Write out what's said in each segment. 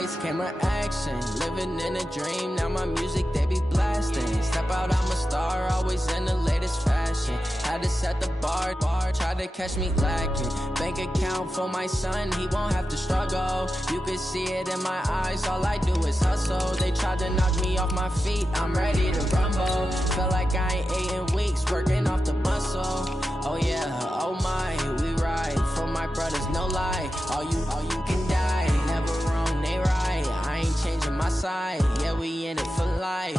lights, camera action. Living in a dream, now my music they be blasting. Step out, I'm a star, always in the latest fashion. Had to set the bar, try to catch me lacking. Bank account for my son, he won't have to struggle. You can see it in my eyes, all I do is hustle. They tried to knock me off my feet, I'm ready to rumble. Feel like I ain't ate in weeks, working off the muscle. Oh yeah, oh my, we ride for my brothers, no lie. All you can die, never wrong, they right. I ain't changing my side, yeah, we in it for life.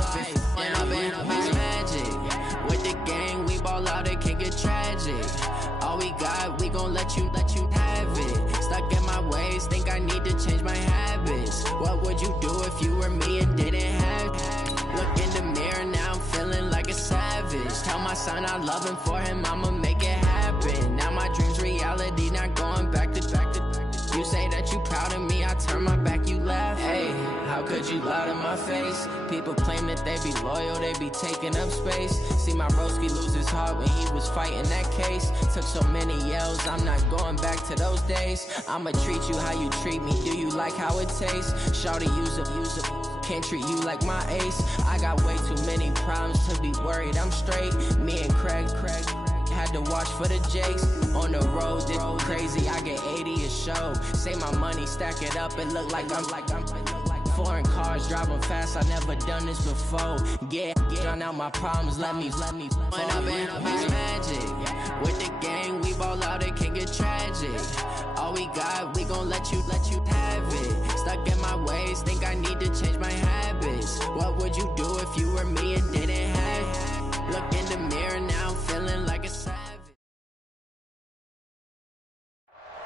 When I've been magic, with the gang, we ball out, it can get tragic. All we got, we gon' let you have it. Stuck in my ways, think I need to change my habits. What would you do if you were me and didn't have it? Look in the mirror, now I'm feeling like a savage. Tell my son I love him, for him I'ma make it happen. Now my dream's reality, not going back to. You say that you proud of me, I turn my back, you laugh. Hey, how could you lie to my face? People claim that they be loyal, they be taking up space. See my broski lose his heart when he was fighting that case. Took so many yells, I'm not going back to those days. I'ma treat you how you treat me, do you like how it tastes? Shawty, use up, can't treat you like my ace. I got way too many problems to be worried, I'm straight. Me and Craig had to watch for the Jakes. On the road, did crazy, I get 80 a show. Say my money, stack it up, it look like I'm foreign cars, driving fast, I never done this before. Yeah, drown out my problems, let me. When I've been magic, with the gang, we ball out, it can get tragic. All we got, we gon' let you have it. Stuck in my ways, think I need to change my habits. What would you do if you were me and didn't have it? Look in the mirror, now I'm feeling like a savage.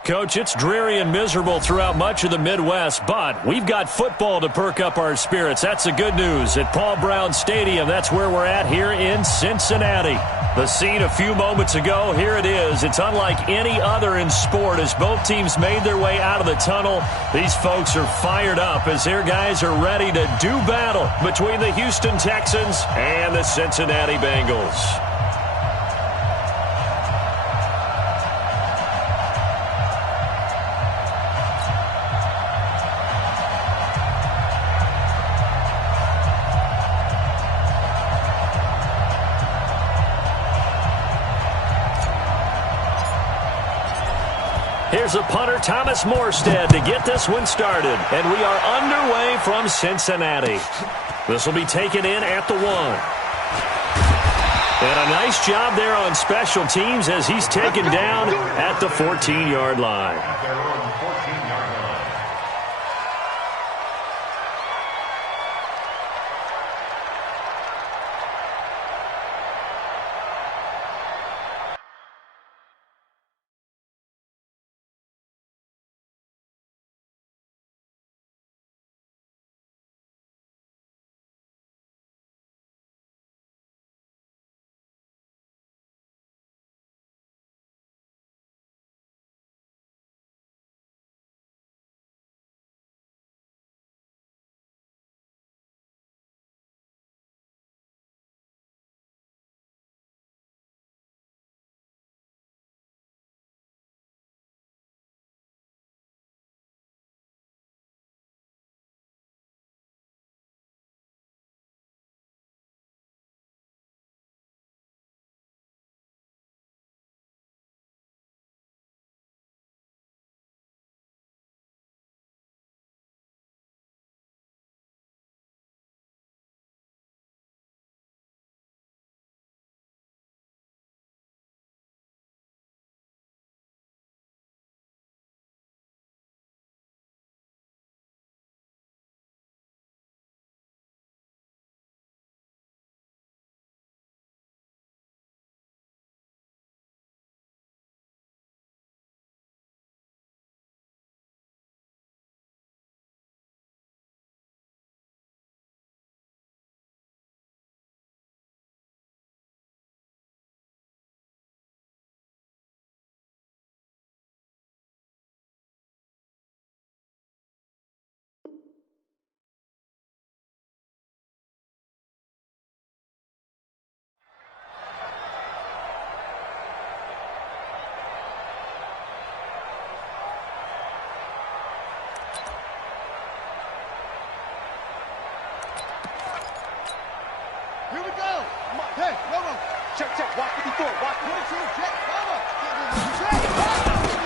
Coach, it's dreary and miserable throughout much of the Midwest, but we've got football to perk up our spirits. That's the good news. At Paul Brown Stadium, that's where we're at here in Cincinnati. The scene a few moments ago, here it is. It's unlike any other in sport as both teams made their way out of the tunnel. These folks are fired up as their guys are ready to do battle between the Houston Texans and the Cincinnati Bengals. Here's a punter, Thomas Morstead, to get this one started. And we are underway from Cincinnati. This will be taken in at the 1. And a nice job there on special teams as he's taken down at the 14-yard line.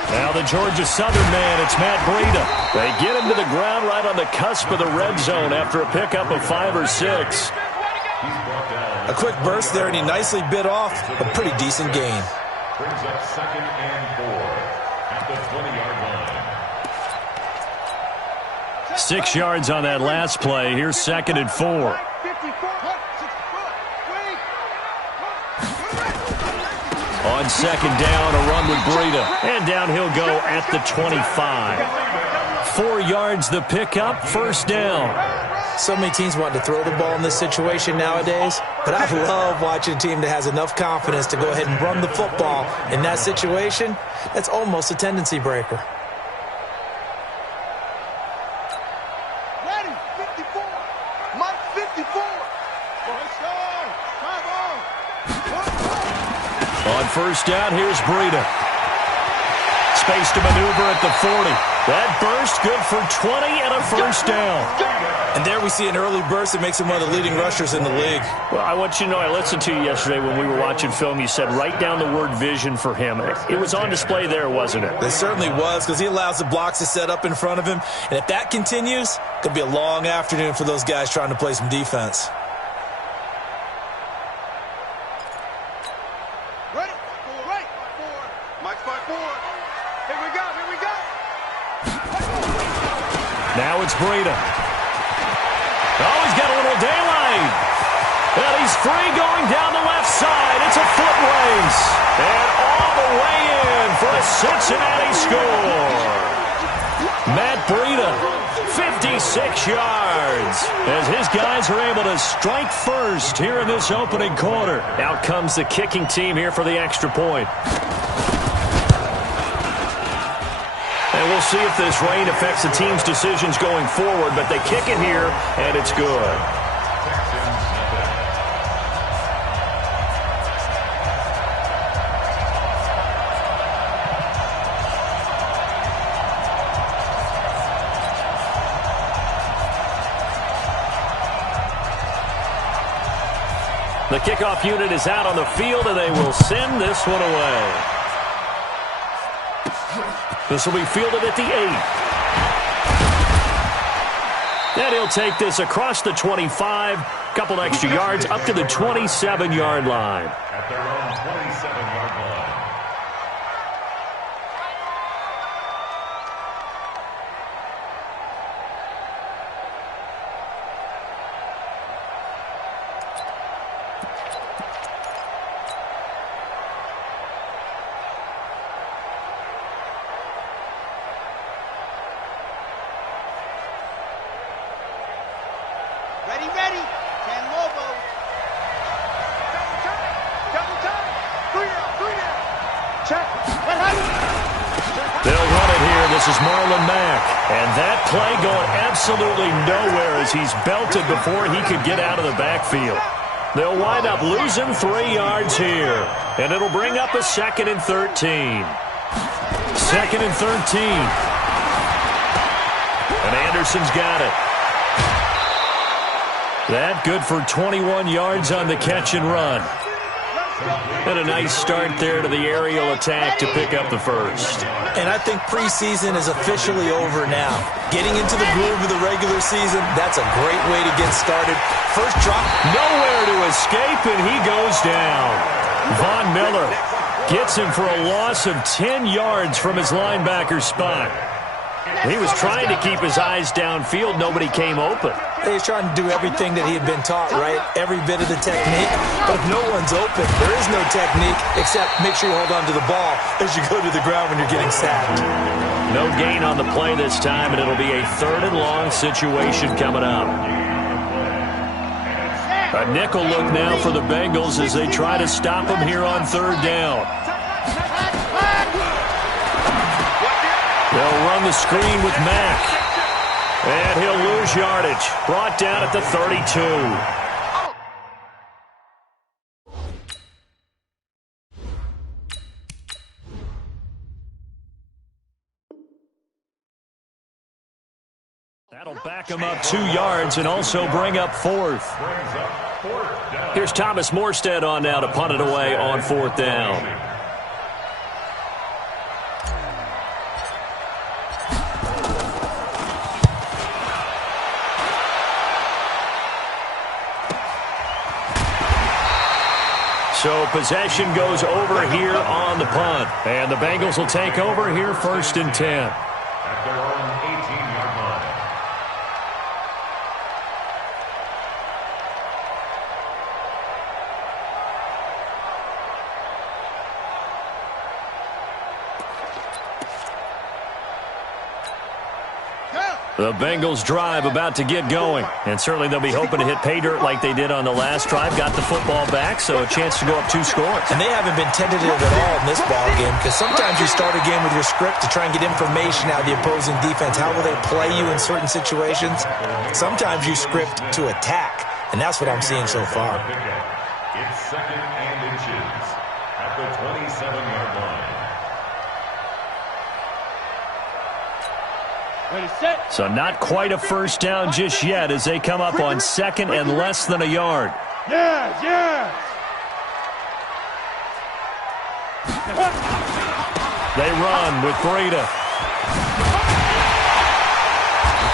Now the Georgia Southern man, it's Matt Breida. They get him to the ground right on the cusp of the red zone after a pickup of 5 or 6. A quick burst there, and he nicely bit off a pretty decent gain. Brings up 2nd and 4 at the 20-yard line. 6 yards on that last play. Here's 2nd and 4. On 2nd down, a run with Breida. And down he'll go at the 25. 4 yards the pickup, 1st down. So many teams want to throw the ball in this situation nowadays, but I love watching a team that has enough confidence to go ahead and run the football. In that situation, that's almost a tendency breaker. Ready, 54. Mike, 54. On 1st down, here's Breida. Space to maneuver at the 40. That burst good for 20 and a 1st down. And there we see an early burst that makes him one of the leading rushers in the league. Well, I want you to know, I listened to you yesterday when we were watching film. You said write down the word vision for him. It was on display there, wasn't it? It certainly was, because he allows the blocks to set up in front of him. And if that continues, it could be a long afternoon for those guys trying to play some defense. Ready, right, 4. Mike's 5-4. Here we go, here we go. Now it's Breida. Oh, he's got a little daylight. And he's free going down the left side. It's a foot race. And all the way in for a Cincinnati score. Matt Breida, 56 yards. As his guys are able to strike first here in this opening quarter. Out comes the kicking team here for the extra point. And we'll see if this rain affects the team's decisions going forward, but they kick it here, and it's good. The kickoff unit is out on the field, and they will send this one away. This will be fielded at the 8. And he'll take this across the 25, couple extra yards, up to the 27-yard line. At their own 27-yard line. Ready, ready. 10 Lobos. Double time. 3 down. Check. What happened? They'll run it here. This is Marlon Mack. And that play going absolutely nowhere as he's belted before he could get out of the backfield. They'll wind up losing 3 yards here. And it'll bring up a 2nd and 13. 2nd and 13. And Anderson's got it. That good for 21 yards on the catch and run. And a nice start there to the aerial attack to pick up the first. And I think preseason is officially over now. Getting into the groove of the regular season, that's a great way to get started. First drop. Nowhere to escape, and he goes down. Von Miller gets him for a loss of 10 yards from his linebacker spot. He was trying to keep his eyes downfield. Nobody came open. He's trying to do everything that he had been taught, right? Every bit of the technique. But if no one's open, there is no technique except make sure you hold on to the ball as you go to the ground when you're getting sacked. No gain on the play this time, and it'll be a 3rd and long situation coming up. A nickel look now for the Bengals as they try to stop him here on 3rd down. They'll run the screen with Mack. And he'll lose yardage. Brought down at the 32. That'll back him up 2 yards and also bring up 4th. Here's Thomas Morstead on now to punt it away on 4th down. So possession goes over here on the punt. And the Bengals will take over here 1st and 10. At their own 18-yard line. The Bengals drive about to get going. And certainly they'll be hoping to hit pay dirt like they did on the last drive. Got the football back, so a chance to go up 2 scores. And they haven't been tentative at all in this ball game, because sometimes you start a game with your script to try and get information out of the opposing defense. How will they play you in certain situations? Sometimes you script to attack, and that's what I'm seeing so far. It's 2nd and inches at the 27-yard line. So not quite a first down just yet as they come up on 2nd and less than a yard. Yes. They run with Breida.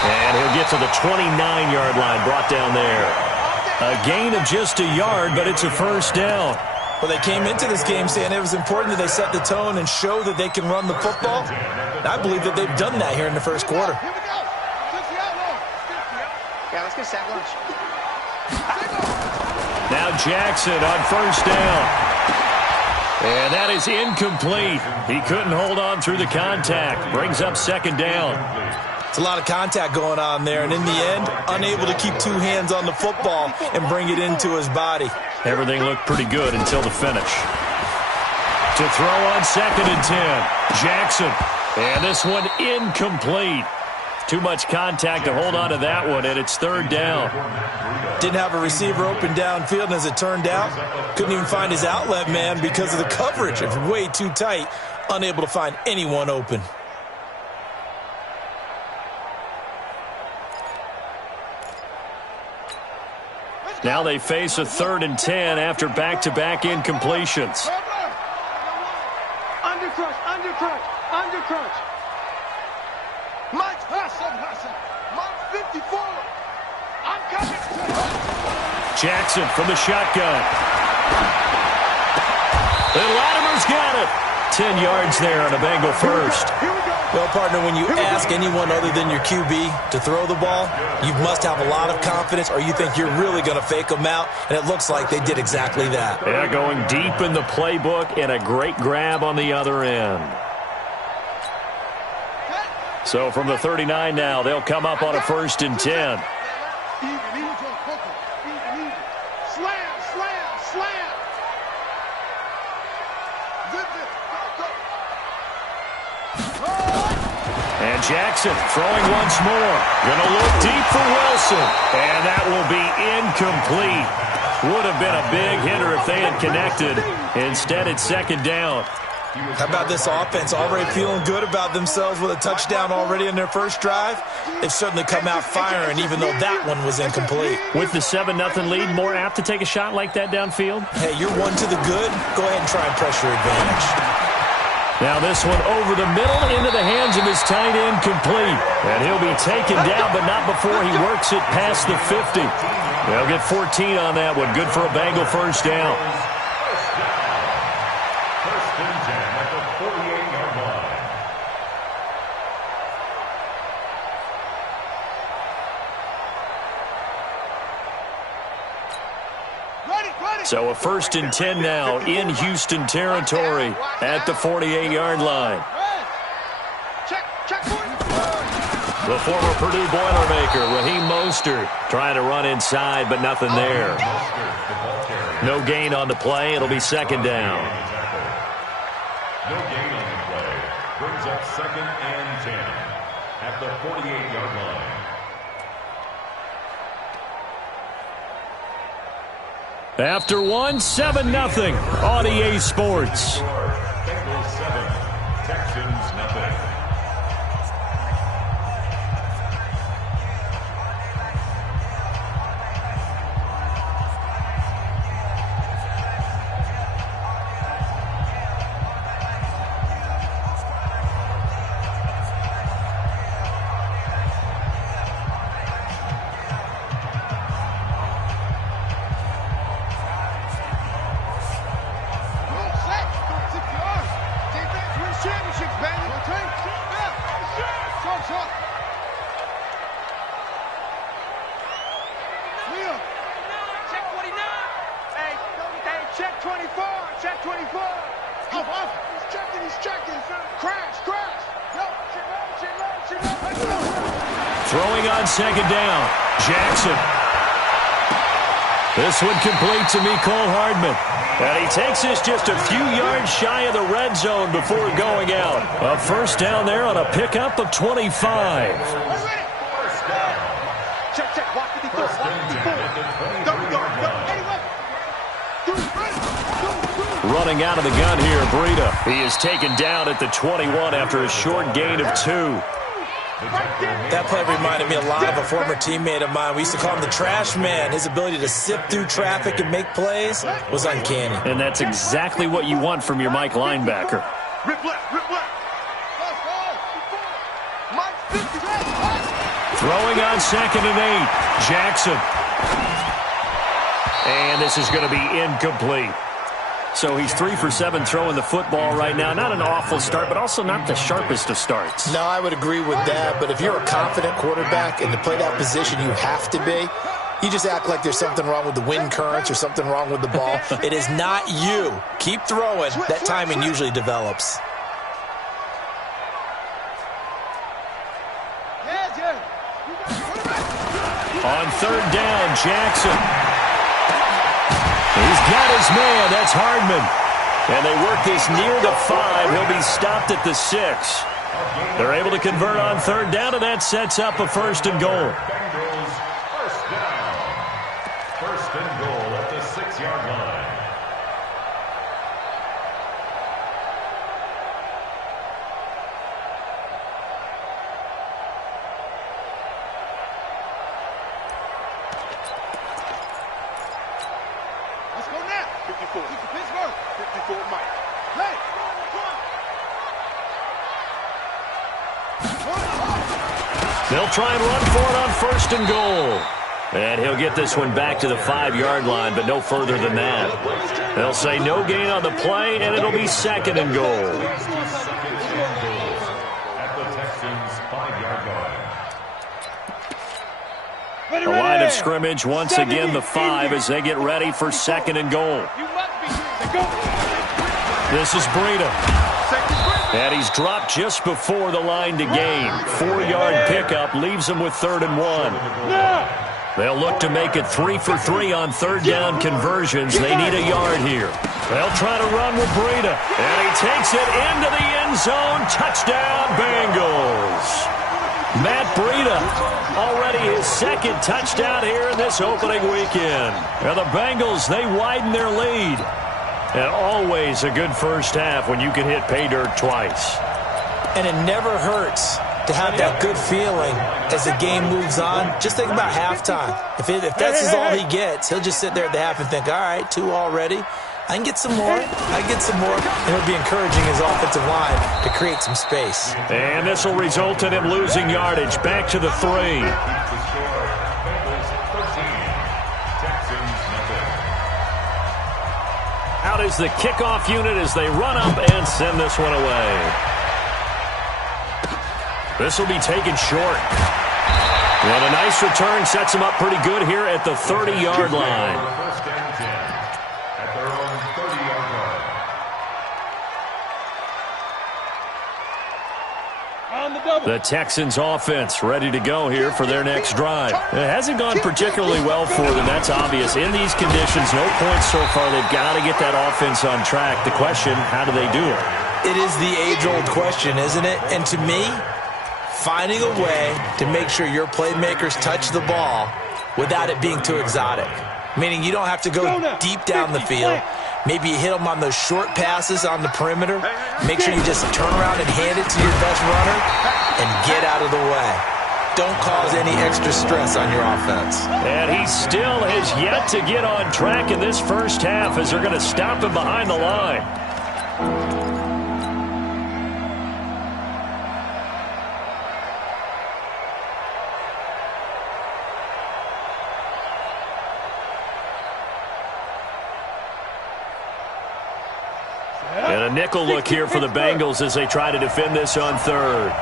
And he'll get to the 29-yard line, brought down there. A gain of just a yard, but it's a first down. Well, they came into this game saying it was important that they set the tone and show that they can run the football. And I believe that they've done that here in the first quarter. Here we go. Yeah, let's get sack lunch. Now Jackson on first down. And that is incomplete. He couldn't hold on through the contact. Brings up 2nd down. It's a lot of contact going on there, and in the end, unable to keep 2 hands on the football and bring it into his body. Everything looked pretty good until the finish. To throw on 2nd and 10. Jackson. And this one incomplete. Too much contact to hold on to that one, and it's 3rd down. Didn't have a receiver open downfield, and as it turned out, couldn't even find his outlet man because of the coverage. It's way too tight, unable to find anyone open. Now they face a 3rd and 10 after back-to-back incompletions. Undercrunch. Mike Hassan. Mike 54. I'm coming. Jackson from the shotgun. And Latimer's got it. 10 yards there on a Bengal first. Well, partner, when you ask anyone other than your QB to throw the ball, you must have a lot of confidence, or you think you're really going to fake them out, and it looks like they did exactly that. Yeah, going deep in the playbook and a great grab on the other end. So from the 39 now, they'll come up on a 1st and 10. And Jackson throwing once more. Going to look deep for Wilson. And that will be incomplete. Would have been a big hitter if they had connected. Instead, it's 2nd down. How about this offense already feeling good about themselves with a touchdown already in their first drive? They've certainly come out firing, even though that one was incomplete. With the 7-0 lead, more apt to take a shot like that downfield? Hey, you're one to the good. Go ahead and try and press your advantage. Now this one over the middle into the hands of his tight end, complete. And he'll be taken down, but not before he works it past the 50. They'll get 14 on that one. Good for a Bengal first down. First and 10 at the 48-yard line. So a 1st and 10 now in Houston territory at the 48-yard line. The former Purdue Boilermaker, Raheem Mostert, trying to run inside, but nothing there. No gain on the play. It'll be 2nd down. No gain on the play. Brings up 2nd and 10 at the 48-yard line. After one, 7-0 on EA Sports. Bengals 7, Texans nothing. Throwing on second down. Jackson. This one complete to Mecole Hardman. And he takes this just a few yards shy of the red zone before going out. A first down there on a pickup of 25. Running out of the gun here, Breida. He is taken down at the 21 after a short gain of 2. That play reminded me a lot of a former teammate of mine. We used to call him the trash man. His ability to sift through traffic and make plays was uncanny. And that's exactly what you want from your Mike linebacker. Rip left, rip left. Throwing on second and 8. Jackson. And this is going to be incomplete. So he's 3 for 7 throwing the football right now. Not an awful start, but also not the sharpest of starts. No, I would agree with that. But if you're a confident quarterback and to play that position you have to be, you just act like there's something wrong with the wind currents or something wrong with the ball. It is not you. Keep throwing. That timing usually develops. On third down, Jackson. He's got his man. That's Hardman. And they work this near the 5. He'll be stopped at the 6. They're able to convert on third down, and that sets up a first and goal. Bengals first down. First and goal at the 6-yard line. Let's go now. 54. Pittsburgh. 54, Mike. Hey. They'll try and run for it on first and goal. And he'll get this one back to the 5-yard line, but no further than that. They'll say no gain on the play, and it'll be second and goal. At the Texans' 5-yard line. The line of scrimmage once again the 5 as they get ready for second and goal. This is Breida. And he's dropped just before the line to gain. 4-yard pickup leaves him with 3rd and 1. They'll look to make it 3 for 3 on third down conversions. They need a yard here. They'll try to run with Breida. And he takes it into the end zone. Touchdown, Bengals. Matt Breida, already his 2nd touchdown here in this opening weekend. And the Bengals, they widen their lead. And always a good first half when you can hit pay dirt twice. And it never hurts to have that good feeling as the game moves on. Just think about halftime. If this is all he gets, he'll just sit there at the half and think, all right, 2 already. I can get some more. I can get some more. And he'll be encouraging his offensive line to create some space. And this will result in him losing yardage. Back to the 3. Out is the kickoff unit as they run up and send this one away. This will be taken short. And a nice return sets him up pretty good here at the 30-yard line. First and 10 at their own 30-yard line. The Texans offense ready to go here for their next drive. It hasn't gone particularly well for them. That's obvious. In these conditions, no points so far. They've got to get that offense on track. The question, how do they do it? It is the age-old question, isn't it? And to me, finding a way to make sure your playmakers touch the ball without it being too exotic. Meaning you don't have to go deep down the field. Maybe you hit them on those short passes on the perimeter. Make sure you just turn around and hand it to your best runner and get out of the way. Don't cause any extra stress on your offense. And he still has yet to get on track in this first half as they're going to stop him behind the line. And a nickel look here for the Bengals as they try to defend this on third.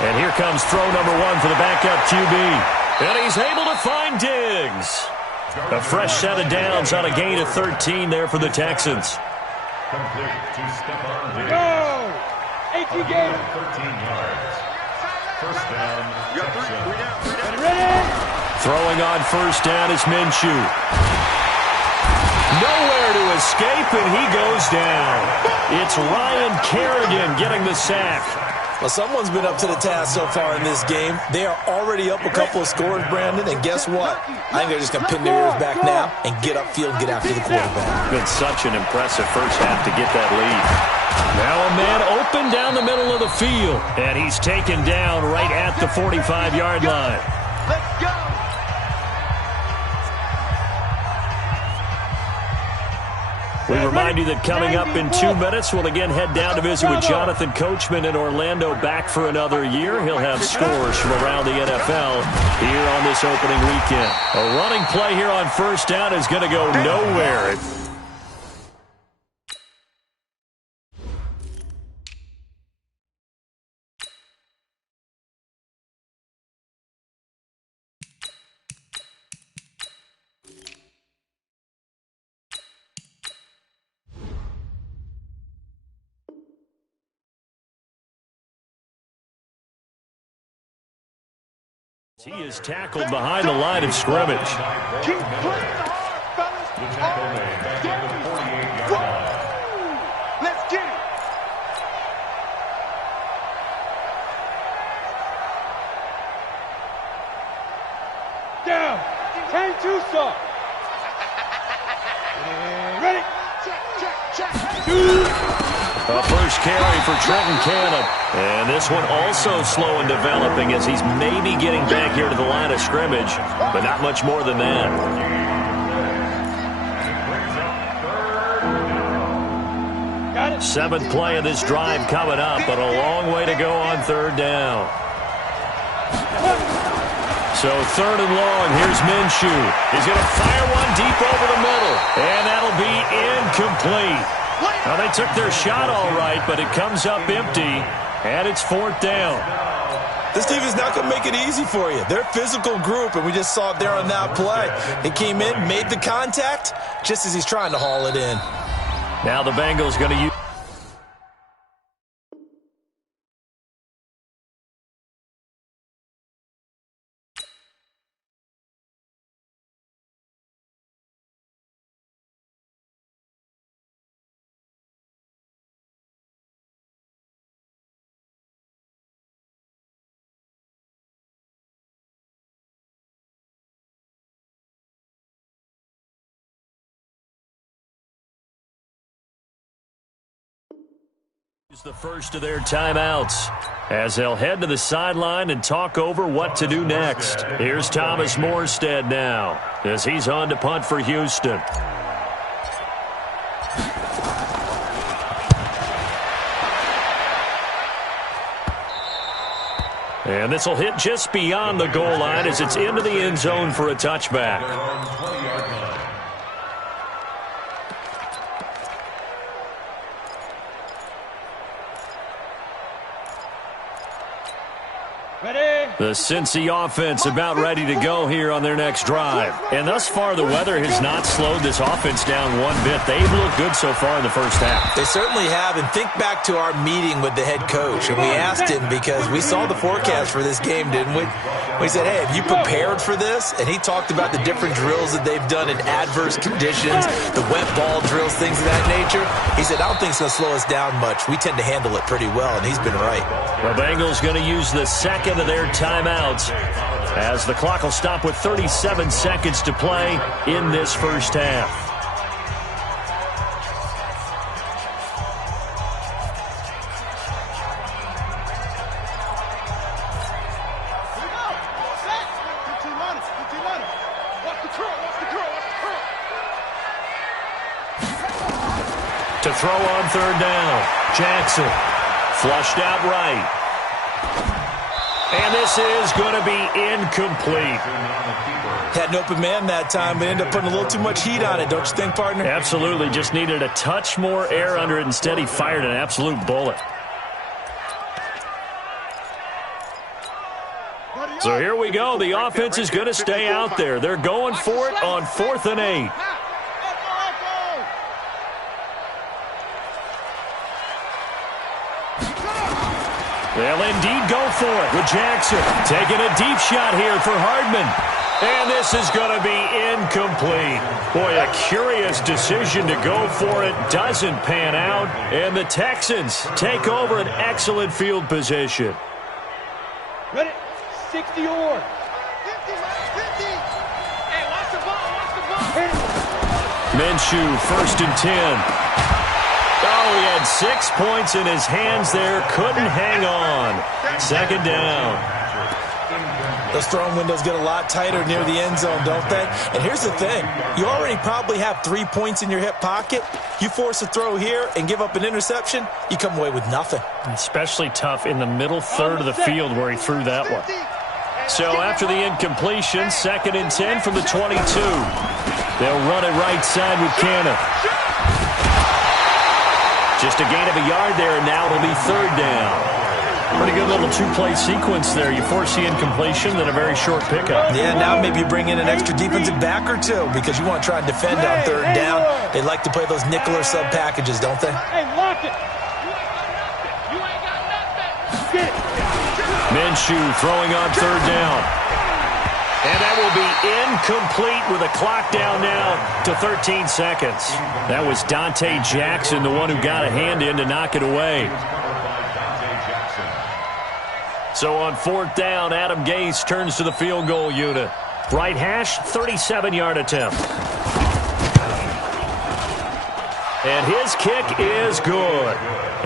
And here comes throw number 1 for the backup QB. And he's able to find Diggs. A fresh set of downs on a gain of 13 there for the Texans. Complete to Stephon Diggs. Go! 18 gain. 13 yards. First down, Texans. Ready? Throwing on first down is Minshew. Nowhere to escape, and he goes down. It's Ryan Kerrigan getting the sack. Well, someone's been up to the task so far in this game. They are already up a couple of scores, Brandon, and guess what? I think they're just going to pin their ears back now and get upfield and get after the quarterback. Been such an impressive first half to get that lead. Now a man open down the middle of the field, and he's taken down right at the 45-yard line. Let's go! We remind you that coming up in 2 minutes, we'll again head down to visit with Jonathan Coachman in Orlando, back for another year. He'll have scores from around the NFL here on this opening weekend. A running play here on first down is going to go nowhere. He is tackled behind the line of scrimmage. Keep playing hard, fellas. The tackle made back at the 48-yard line. Let's get it. Down. 10-2 start. Ready? Check. A first carry for Trenton Cannon. And this one also slow in developing as he's maybe getting back here to the line of scrimmage, but not much more than that. Seventh play of this drive coming up, but a long way to go on third down. So third and long, here's Minshew. He's going to fire one deep over the middle, and that'll be incomplete. Now, they took their shot all right, but it comes up empty, and it's fourth down. This team is not going to make it easy for you. They're a physical group, and we just saw it there on that play. He came in, made the contact, just as he's trying to haul it in. Now the Bengals going to use... the first of their timeouts as they'll head to the sideline and talk over what to do next. Here's Thomas Morstead now as he's on to punt for Houston. And this will hit just beyond the goal line as it's into the end zone for a touchback. The Cincy offense about ready to go here on their next drive. And thus far, the weather has not slowed this offense down one bit. They've looked good so far in the first half. They certainly have. And think back to our meeting with the head coach. And we asked him because we saw the forecast for this game, didn't we? We said, hey, have you prepared for this? And he talked about the different drills that they've done in adverse conditions, the wet ball drills, things of that nature. He said, I don't think it's going to slow us down much. We tend to handle it pretty well, and he's been right. The Bengals going to use the second of their timeouts as the clock will stop with 37 seconds to play in this first half. To throw on third down, Jackson flushed out right. And this is going to be incomplete. Had an open man that time, but ended up putting a little too much heat on it, don't you think, partner? Absolutely. Just needed a touch more air under it. Instead, he fired an absolute bullet. Buddy So here we go. The offense is going to stay out there. They're going for it on 4th and 8. They'll indeed go for it with Jackson. Taking a deep shot here for Hardman. And this is going to be incomplete. Boy, a curious decision to go for it. Doesn't pan out. And the Texans take over an excellent field position. Ready? 60 or 50, 50. Hey, watch the ball. Minshew, 1st and 10. Oh, he had 6 points in his hands there. Couldn't hang on. 2nd down. Those throwing windows get a lot tighter near the end zone, don't they? And here's the thing. You already probably have 3 points in your hip pocket. You force a throw here and give up an interception, you come away with nothing. Especially tough in the middle third of the field where he threw that one. So after the incompletion, 2nd and 10 from the 22. They'll run it right side with Cannon. Just a gain of a yard there, and now it'll be 3rd down. Pretty good little 2-play sequence there. You force the incompletion, then a very short pickup. Yeah, now maybe you bring in an extra defensive back or two because you want to try and defend on 3rd down. They like to play those nickel or sub packages, don't they? Hey, lock it. You ain't got nothing. Minshew throwing on 3rd down. And that will be incomplete with a clock down now to 13 seconds. That was Dante Jackson, the one who got a hand in to knock it away. So on 4th down, Adam Gase turns to the field goal unit. Right hash, 37-yard attempt. And his kick is good.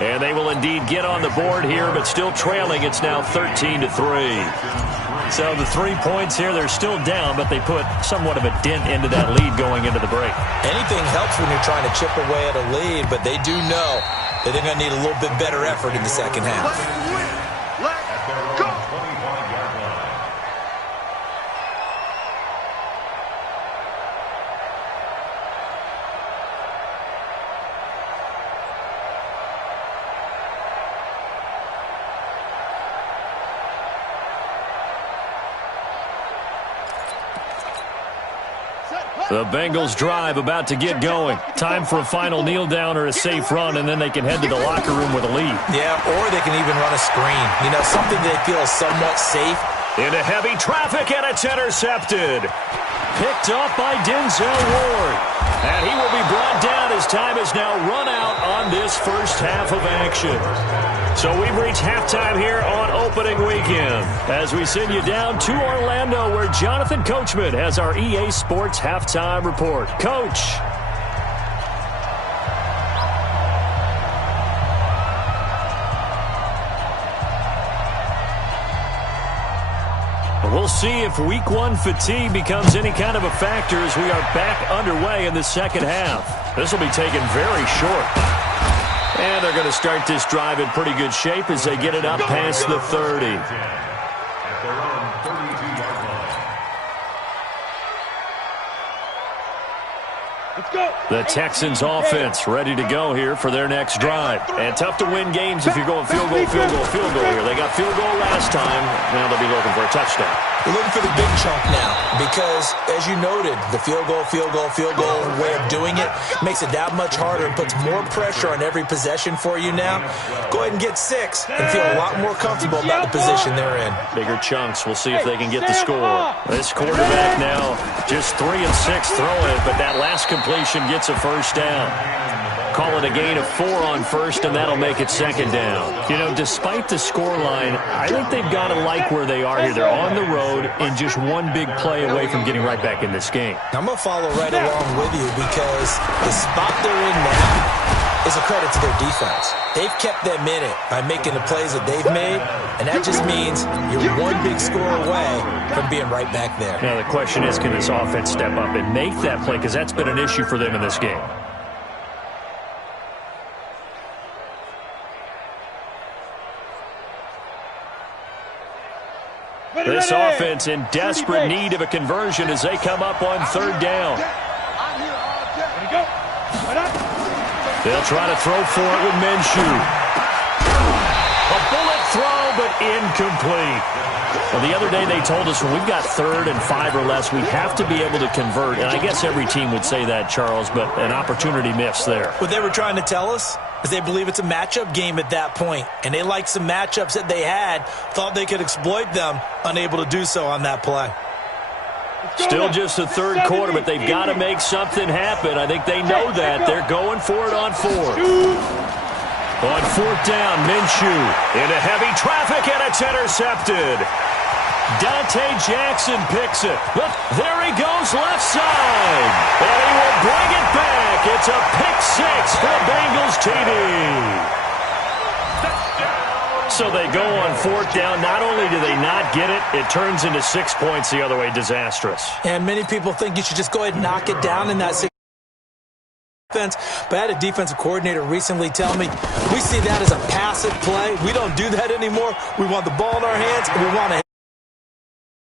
And they will indeed get on the board here, but still trailing. It's now 13-3. So the 3 points here, they're still down, but they put somewhat of a dent into that lead going into the break. Anything helps when you're trying to chip away at a lead, but they do know that they're going to need a little bit better effort in the second half. The Bengals drive about to get going. Time for a final kneel down or a safe run, and then they can head to the locker room with a lead. Yeah, or they can even run a screen. You know, something they feel is somewhat safe. Into heavy traffic, and it's intercepted. Picked up by Denzel Ward. And he will be brought down as time has now run out on this first half of action. So we've reached halftime here on opening weekend as we send you down to Orlando where Jonathan Coachman has our EA Sports halftime report. Coach. We'll see if week 1 fatigue becomes any kind of a factor as we are back underway in the second half. This will be taken very short. And they're going to start this drive in pretty good shape as they get it up past the 30. At their own 32-yard line. Let's go. The Texans offense ready to go here for their next drive. And tough to win games if you're going field goal, field goal, field goal here. They got field goal last time. Now they'll be looking for a touchdown. They're looking for the big chunk now because, as you noted, the field goal way of doing it makes it that much harder and puts more pressure on every possession for you now. Go ahead and get 6 and feel a lot more comfortable about the position they're in. Bigger chunks. We'll see if they can get the score. This quarterback now just 3 of 6 throwing it, but that last completion gets a first down. Call it a gain of 4 on first, and that'll make it second down. You know, despite the scoreline, I think they've got to like where they are here. They're on the road and just one big play away from getting right back in this game. I'm going to follow right along with you because the spot they're in now is a credit to their defense. They've kept them in it by making the plays that they've made, and that just means you're one big score away from being right back there. Now, the question is, can this offense step up and make that play? Because that's been an issue for them in this game. This offense in desperate need of a conversion as they come up on 3rd down. They'll try to throw for it with Minshew. A bullet throw, but incomplete. Well, the other day they told us when we've got 3rd and 5 or less, we have to be able to convert. And I guess every team would say that, Charles, but an opportunity missed there. What they were trying to tell us is they believe it's a matchup game at that point. And they liked some matchups that they had, thought they could exploit them, unable to do so on that play. Still just the 3rd quarter, but they've got to make something happen. I think they know that. They're going for it on 4th. On 4th down, Minshew into heavy traffic, and it's intercepted. Dante Jackson picks it. Look, there he goes left side. And he will bring it back. It's a pick 6 for Bengals TD. So they go on 4th down. Not only do they not get it, it turns into 6 points the other way. Disastrous. And many people think you should just go ahead and knock it down in that defense. But I had a defensive coordinator recently tell me, we see that as a passive play. We don't do that anymore. We want the ball in our hands, and we want to